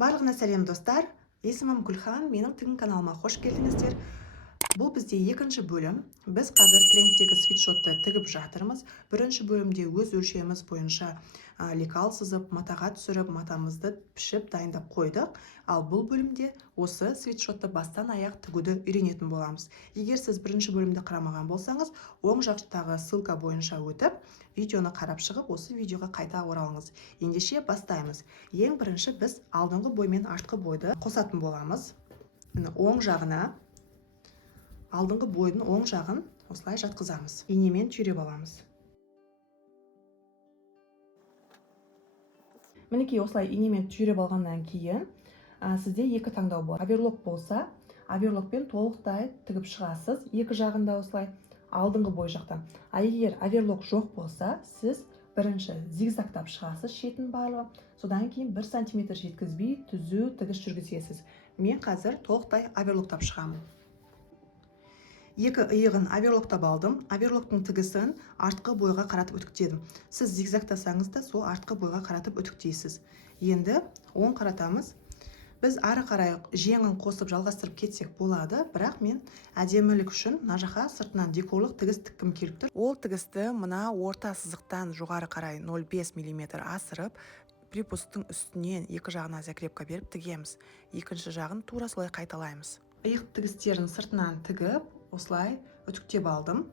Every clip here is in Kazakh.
Барлығына сәлем достар, есімім Гүлхан, менің тігін каналыма қош келдіңіздер. Бұл бізде екінші бөлім. Біз қазір трендтегі свитшотты тігіп жатырмыз. Бірінші бөлімде өз өлшеміміз бойынша лекал сызып, матаға түсіріп, матамызды пішіп, дайындап қойдық. Ал бұл бөлімде осы свитшотты бастан аяқ тігуді үйренетін боламыз. Егер сіз бірінші бөлімді қарамаған болсаңыз, оң жақтағы ссылка бойынша өтіп, видеоны қарап шығып, осы видеоға қайта оралыңыз. Ендеше бастаймыз. Ең бірінші біз алдыңғы бой мен артқы бойды қосатын боламыз. Оң жағына алдыңғы бойдың оң жағын осылай жатқызамыз. Инемен түйреп аламыз. Мінекей осылай инемен түйреп алғаннан кейін сізде екі таңдау болады. Оверлок болса, оверлокпен толықтай тігіп шығасыз. Екі жағында осылай алдыңғы бой жақтан. А егер оверлок жоқ болса, сіз бірінші зигзагтап шығасыз шетін барлығы. Содан кейін 1 см жеткізбей түзу тігіс жүргізесіз. Мен қазір толықтай оверлоктап шығамын. Екі иығын оверлоктап алдым. Оверлоктың тігісін артқы бойға қаратып үтіктедім. Сіз зигзагтасаңыз да сол артқы бойға қаратып үтіктейсіз. Енді оң қаратамыз. Біз ары қарай жеңін қосып жалғастырып кетсек болады, бірақ мен әдемілік үшін мына жаққа сыртынан декорлық тігіс тіккім келіп тұр. Ол тігісті мына орта сызықтан жоғары қарай 0,5 мм асырып, припусктың үстінен екі жағына закрепка беріп тігеміз. Екінші жағын тура солай қайталаймыз. Иық тігістерін сыртынан тігіп, осылай үтіктеп алдым.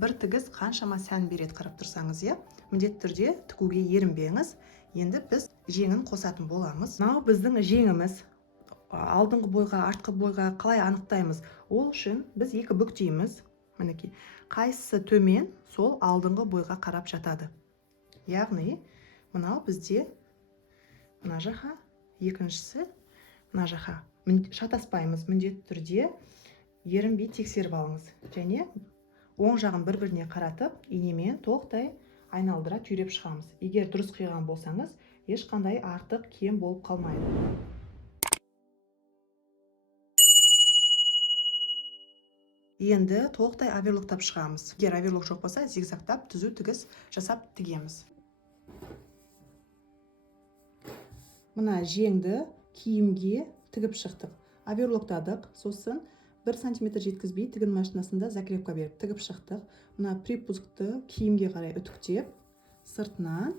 Бір тігіс қаншама сән береді қарап тұрсаңыз, міндетті түрде тігуге ерінбеңіз. Енді біз жеңін қосатын боламыз. Мынау біздің жеңіміз. Алдыңғы бойға, артқы бойға қалай анықтаймыз? Ол үшін біз екі бүктейміз. Мінекей, қайсысы төмен, сол алдыңғы бойға қарап жатады. Яғни, мынау бізде мына жаққа, екіншісі мына жаққа. Шатаспаймыз, міндетті түрде ерінбей тексеріп алыңыз. Және оң жағын бір-біріне қаратып, инемен толықтай айналдыра түйреп шығамыз. Егер дұрыс қиған болсаңыз, ешқандай артық кем болып қалмайды. Енді толықтай оверлоктап шығамыз. Егер оверлок жоқ болса, зигзагтап түзу тігіс жасап тігеміз. Мына жеңді киімге тігіп шықтық. Оверлоктадық, сосын 1 см жеткізбей тігін машинасында закрепка беріп тігіп шықтық. Мына припускты киімге қарай үтіктеп, сыртынан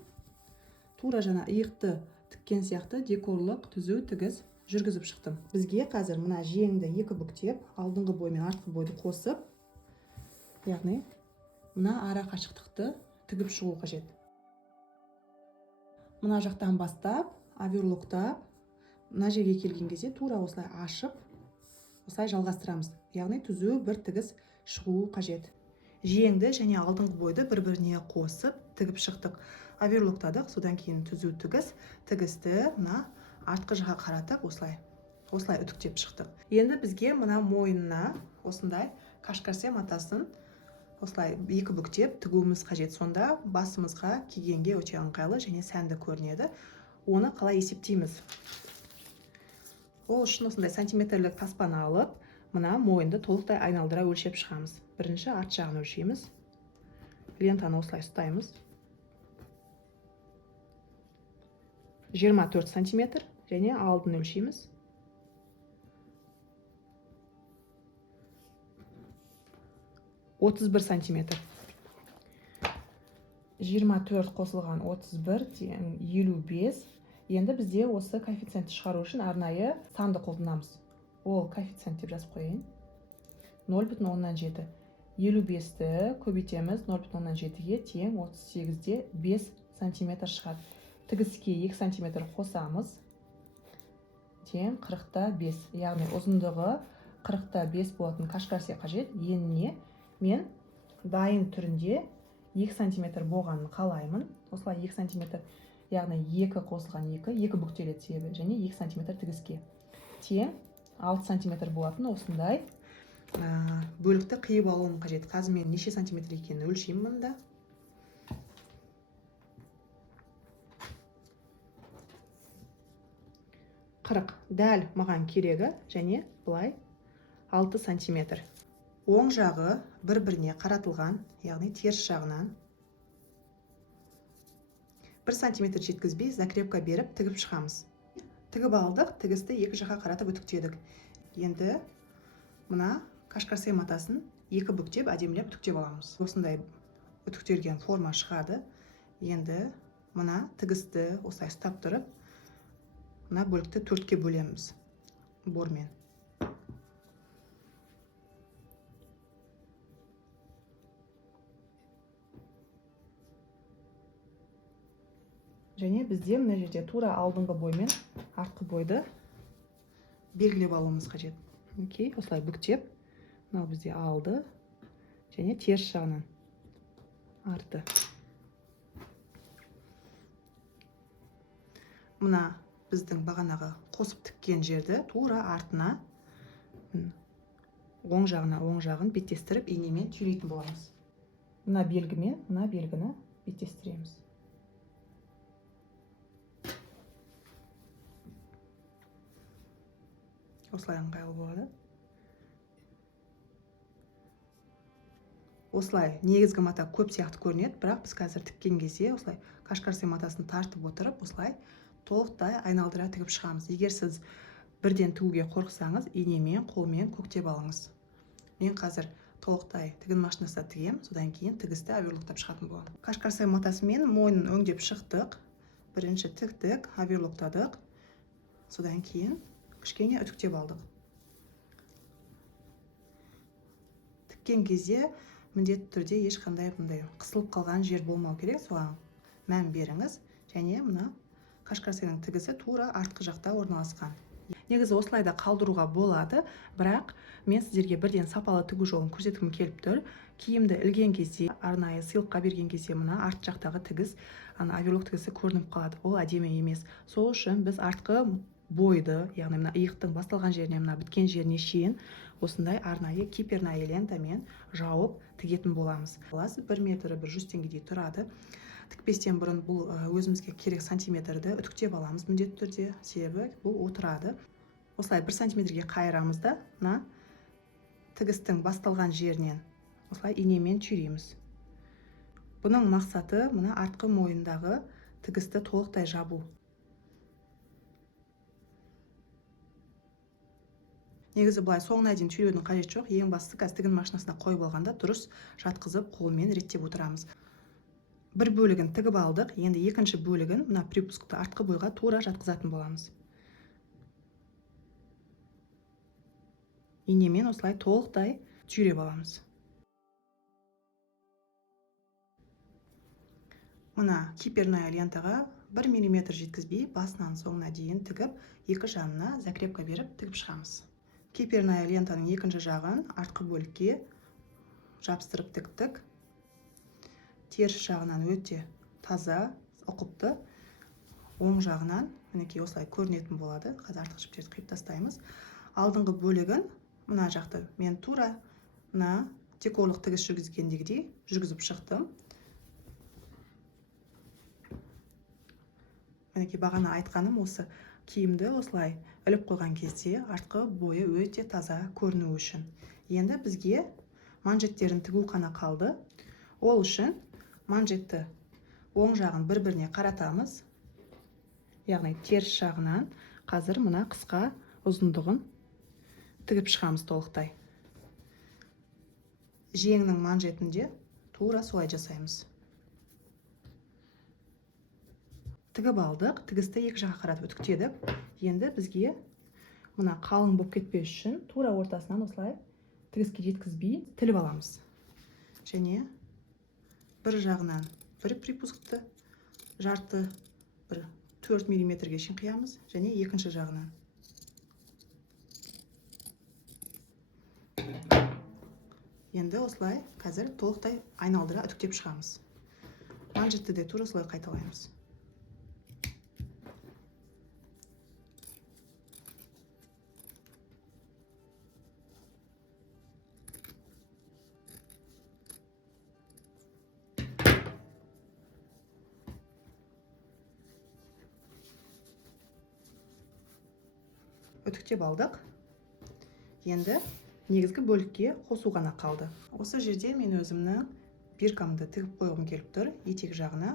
тура жаңа иықты тіккен сияқты декорлық түзу тігіс жүргізіп шықтым. Бізге қазір мына жеңді екі бүктеп, алдыңғы бой мен артқы бойды қосып, яғни мына ара қашықтықты тігіп шығу қажет. Мына жақтан бастап, оверлоктап, мына жерге келген кезде тура осылай ашып, осылай жалғастырамыз. Яғни түзу бір тігіс шығуы қажет. Жеңді және алдыңғы бойды бір-біріне қосып тігіп шықтық. Оверлоктадық, содан кейін түзу тігіс, тігісті мына артқы жаққа қаратып осылай үтіктеп шықтық. Енді бізге мына мойнына осындай кашкасе матасын осылай екі бүктеп тігуіміз қажет. Сонда басымызға кигенге өте ыңғайлы және сәнді көрінеді. Оны қалай есептейміз? Ол үшін осындай сантиметрлік таспаны алып, мына мойынды толықтай айналдыра өлшеп шығамыз. Бірінші арт жағын өлшейміз. Лентаны осылай ұстаймыз. 24 сантиметр және алдын өлшейміз. 31 сантиметр. 24 қосылған 31 тең 55. Енді бізде осы коэффициентті шығару үшін арнайы санды қолданамыз. Ол коэффициент деп жазып қояйын. 0,7. 55-ті көбейтеміз 0,7-ге тең 38-де 5 сантиметр шығады. Тігіске 2 сантиметр қосамыз. Тең 40-та 5. Яғни ұзындығы 40-та 5 болатын кашкасе қажет. Еніне мен дайын түрінде 2 сантиметр болғанын қалаймын. Осылай 2 сантиметр, яғни 2 қосылған 2 бүктеледі себебі, және 2 сантиметр тігіске. Тең 6 сантиметр болатын осындай бөлікті қиып алуым қажет. Қазір мен неше сантиметр екенін өлшеймін мұнда. 40. Дәл маған керегі және бұлай 6 сантиметр. Оң жағы бір-біріне қаратылған, яғни теріс жағынан 1 сантиметр жеткізбей закрепка беріп тігіп шығамыз. Тігіп алдық, тігісті екі жаққа қаратып үтіктедік. Енді мына қашқарсай матасын екі бүктеп, әдемілеп үтіктеп аламыз. Осындай үтіктелген форма шығады. Енді мына тігісті осылай ұстап тұрып, мына бөлікті төртке бөлеміз бормен. Және бізде мына жерде тура алдыңғы боймен артқы бойды белгілеп алуымыз қажет. Окей, осылай бүктеп, мынау бізде алды және теріс жағынан арты. Мына біздің бағанағы қосып тіккен жерді тура артына оң жағын беттестіріп инемен түйрейтін боламыз. Мына белгімен мына белгіні беттестіреміз. Осылай ыңғайлы болады. Осылай негізгі мата көп сияқты көрінеді, бірақ біз қазір тіккен кезде осылай қашқарсай матасын тартып отырып, осылай толықтай айналдыра тігіп шығамыз. Егер сіз бірден тігуге қорықсаңыз, инемен, қолмен көктеп алыңыз. Мен қазір толықтай тігін машинасында тігем, содан кейін тігісті оверлоктап шығатын боламын. Қашқарсай матасымен мойнын өңдеп шықтық. Бірінші тіктік, оверлоктадық. Содан кейін кішкене үтіктеп алдық. Тіккен кезде міндетті түрде ешқандай қысылып қалған жер болмау керек, соған мән беріңіз. Және мына қашқарсайдың тігісі тура артқы жақта орналасқан. Негізі осылай да қалдыруға болады, бірақ мен сіздерге бірден сапалы тігу жолын көрсеткім келіп тұр. Киімді ілген кезде, арнайы сыйлыққа берген кезде мына арт жақтағы тігіс, оверлок тігісі көрініп қалады. Ол әдемі емес. Сол үшін біз артқы бойды, яғни мына иықтың басталған жеріне, мына біткен жеріне шейін осындай арнайы киперная лентамен жауып тігетін боламыз. 1 метрі 100 теңгедей тұрады. Тікпестен бұрын бұл өзімізге керек сантиметрді үтіктеп аламыз міндетті түрде, себебі бұл отырады. Осылай 1 сантиметрге қайырамыз да, мына тігістің басталған жерінен осылай инемен түйреміз. Бұның мақсаты мына артқы мойындағы тігісті толықтай жабу. Негізі бұлай соңына дейін түйреудің қажет жоқ. Ең бастысы қазір тігін машинасына қойып алғанда дұрыс жатқызып қолмен реттеп отырамыз. Бір бөлігін тігіп алдық, енді екінші бөлігін мына припускты артқы бойға тура жатқызатын боламыз. Инемен осылай толықтай түйреп аламыз. Мына киперная лентаға 1 мм жеткізбей, басынан соңына дейін тігіп, екі жағына закрепка беріп тігіп шығамыз. Киперная лентаның екінші жағын артқы бөлікке жабыстырып тіктік. Теріс жағынан өте таза, ұқыпты. Оң жағынан мінекей осылай көрінетін болады. Қазір артқы жіптерді қиып тастаймыз. Алдыңғы бөлігін мына жақты мен тура мына декорлық тігіс жүргізгендегідей жүргізіп шықтым. Мінекей бағана айтқаным осы. Киімді осылай іліп қойған кезде артқы бойы өте таза көріну үшін. Енді бізге манжеттерін тігу қана қалды. Ол үшін манжетті оң жағын бір-біріне қаратамыз. Яғни теріс жағынан қазір мына қысқа ұзындығын тігіп шығамыз толықтай. Жеңнің манжетінде тура солай жасаймыз. Тігіп алдық, тігісті екі жаққа қаратып үтіктедік. Енді бізге мына қалың болып кетпес үшін тура ортасынан осылай тігіске жеткізбей тіліп аламыз. Және бір жағынан бір припускты жарты 4 мм-ге шейін қиямыз, және екінші жағынан. Енді осылай қазір толықтай айналдыра үтіктеп шығамыз. Манжетті де тура солай қайталаймыз. Үтіктеп алдық. Енді негізгі бөлікке қосу ғана қалды. Осы жерде мен өзімнің биркамды тігіп қойғым келіп тұр, етек жағына.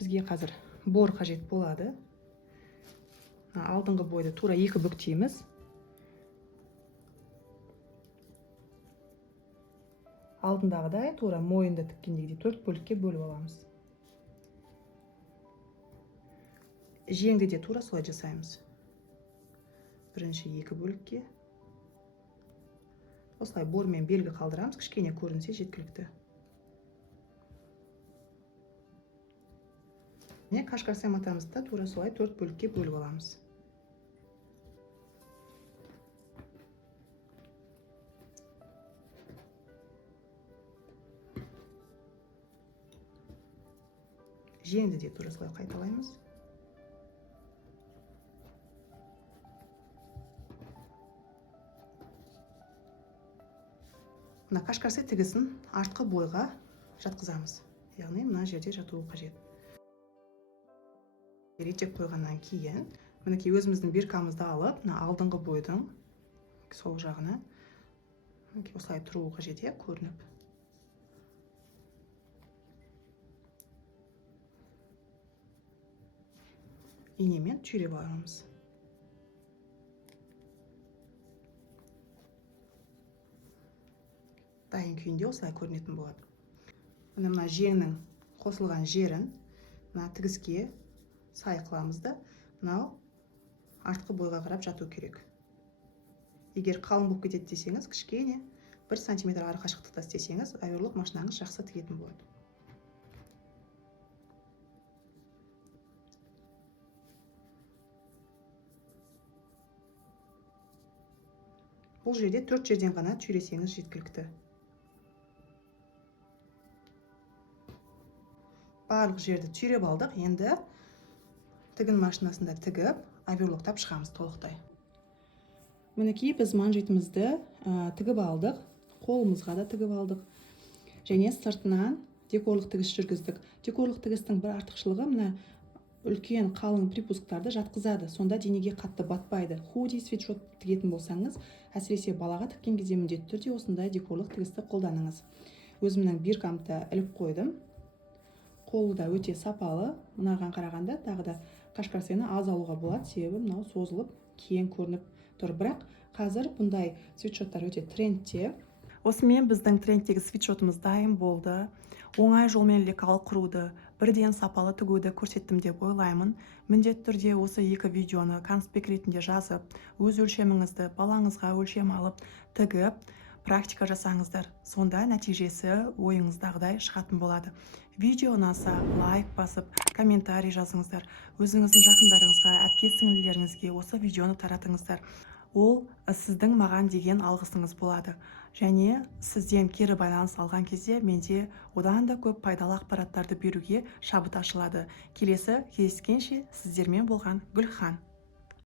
Бізге қазір бор қажет болады. Алдыңғы бойды тура 2 бүктейміз. Алдындағыдай тура мойынды тіккендегідей 4 бөлікке бөліп аламыз. Жеңді де тура солай жасаймыз. Бірінші 2 бөлікке. Осылай бормен белгі қалдырамыз, кішкене көрінсе жеткілікті. Қашқарсай матамызды да тура солай 4 бөлікке бөліп аламыз. Жеңді де тура солай қайталаймыз. Мына қашқарсай тігісін артқы бойға жатқызамыз. Яғни мына жерде жатуы қажет. Етек қойғаннан кейін, мінекей өзіміздің биркамызды алып, мына алдыңғы бойдың сол жағына осылай тұруы қажет, көрініп. Инемен түйреп аламыз. Дайын күйінде осылай көрінетін болады. Мына жеңнің қосылған жерін мына тігіске сай қыламыз да, мынау артқы бойға қарап жату керек. Егер қалың болып кетеді десеңіз, кішкене 1 см ары қашықтықта істесеңіз, оверлок машинаңыз жақсы тігетін болады. Бұл жерде 4 жерден ғана түйресеңіз жеткілікті. Барлық жерді түйреп алдық, енді тігін машинасында тігіп, оверлоктап шығамыз толықтай. Мінекей біз манжетімізді тігіп алдық, қолымызға да тігіп алдық. Және сыртынан декорлық тігіс жүргіздік. Декорлық тігістің бір артықшылығы мына үлкен қалың припусктарды жатқызады. Сонда денеге қатты батпайды. Худи, свитшот тігетін болсаңыз, әсіресе балаға тіккен кезде міндетті түрде осындай декорлық тігісті қолданыңыз. Өзімнің биркамды іліп қойдым. Қолы да өте сапалы. Мынаған қарағанда тағы да қашқарсайны аз алуға болады, себебі мынау созылып, кең көрініп тұр. Бірақ қазір бұндай свитшоттар өте трендте. Осымен біздің трендтегі свитшотымыз дайын болды. Оңай жолмен лекал құруды, бірден сапалы тігуді көрсеттім деп ойлаймын. Міндетті түрде осы 2 видеоны конспект ретінде жазып, өз өлшеміңізді балаңызға өлшем алып, тігіп, практика жасаңыздар. Сонда нәтижесі ойыңыздағыдай шығатын болады. Видео ұнаса, лайк басып, комментарий жазыңыздар. Өзіңіздің жақындарыңызға, әпке-сіңлілеріңізге осы видеоны таратыңыздар. Ол сіздің маған деген алғысыңыз болады. Және сізден кері байланыс алған кезде менде одан да көп пайдалы ақпараттарды беруге шабыт ашылады. Келесі кездескенше сіздермен болған Гүлхан.